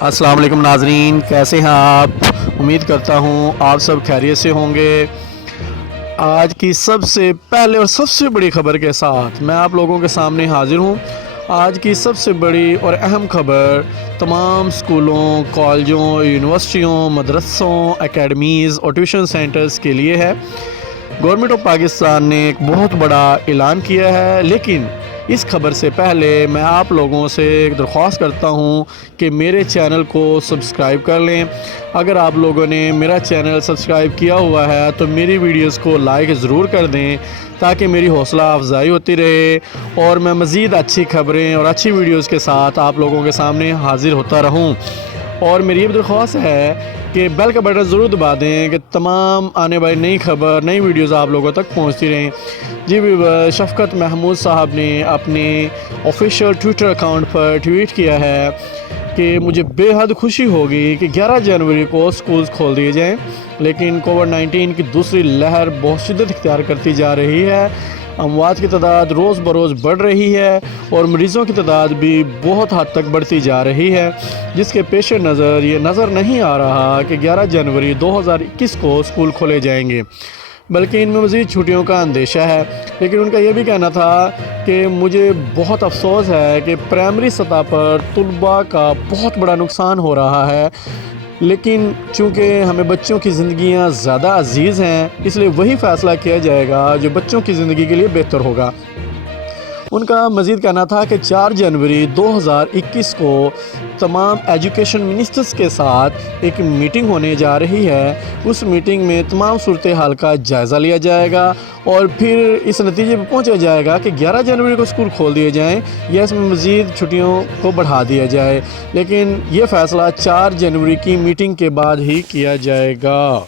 السلام علیکم ناظرین، کیسے ہیں آپ؟ امید کرتا ہوں آپ سب خیریت سے ہوں گے۔ آج کی سب سے پہلے اور سب سے بڑی خبر کے ساتھ میں آپ لوگوں کے سامنے حاضر ہوں۔ آج کی سب سے بڑی اور اہم خبر تمام سکولوں، کالجوں، یونیورسٹیوں، مدرسوں، اکیڈمیز اور ٹیوشن سینٹرز کے لیے ہے۔ گورنمنٹ آف پاکستان نے ایک بہت بڑا اعلان کیا ہے، لیکن اس خبر سے پہلے میں آپ لوگوں سے ایک درخواست کرتا ہوں کہ میرے چینل کو سبسکرائب کر لیں۔ اگر آپ لوگوں نے میرا چینل سبسکرائب کیا ہوا ہے تو میری ویڈیوز کو لائک ضرور کر دیں تاکہ میری حوصلہ افزائی ہوتی رہے اور میں مزید اچھی خبریں اور اچھی ویڈیوز کے ساتھ آپ لوگوں کے سامنے حاضر ہوتا رہوں۔ اور میری یہ بھی درخواست ہے کہ بیل کا بٹن ضرور دبا دیں کہ تمام آنے والی نئی خبر، نئی ویڈیوز آپ لوگوں تک پہنچتی رہیں۔ جی شفقت محمود صاحب نے اپنے آفیشیل ٹویٹر اکاؤنٹ پر ٹویٹ کیا ہے کہ مجھے بے حد خوشی ہوگی کہ 11 جنوری کو سکولز کھول دیے جائیں، لیکن کووڈ-19 کی دوسری لہر بہت شدت اختیار کرتی جا رہی ہے۔ اموات کی تعداد روز بروز بڑھ رہی ہے اور مریضوں کی تعداد بھی بہت حد تک بڑھتی جا رہی ہے، جس کے پیش نظر یہ نظر نہیں آ رہا کہ 11 جنوری 2021 کو سکول کھولے جائیں گے، بلکہ ان میں مزید چھٹیوں کا اندیشہ ہے۔ لیکن ان کا یہ بھی کہنا تھا کہ مجھے بہت افسوس ہے کہ پرائمری سطح پر طلباء کا بہت بڑا نقصان ہو رہا ہے، لیکن چونکہ ہمیں بچوں کی زندگیاں زیادہ عزیز ہیں، اس لیے وہی فیصلہ کیا جائے گا جو بچوں کی زندگی کے لیے بہتر ہوگا۔ ان کا مزید کہنا تھا کہ 4 جنوری 2021 کو تمام ایجوکیشن منسٹرز کے ساتھ ایک میٹنگ ہونے جا رہی ہے۔ اس میٹنگ میں تمام صورتحال کا جائزہ لیا جائے گا اور پھر اس نتیجے پہ پہنچا جائے گا کہ 11 جنوری کو اسکول کھول دیے جائیں یا اس میں مزید چھٹیوں کو بڑھا دیا جائے، لیکن یہ فیصلہ 4 جنوری کی میٹنگ کے بعد ہی کیا جائے گا۔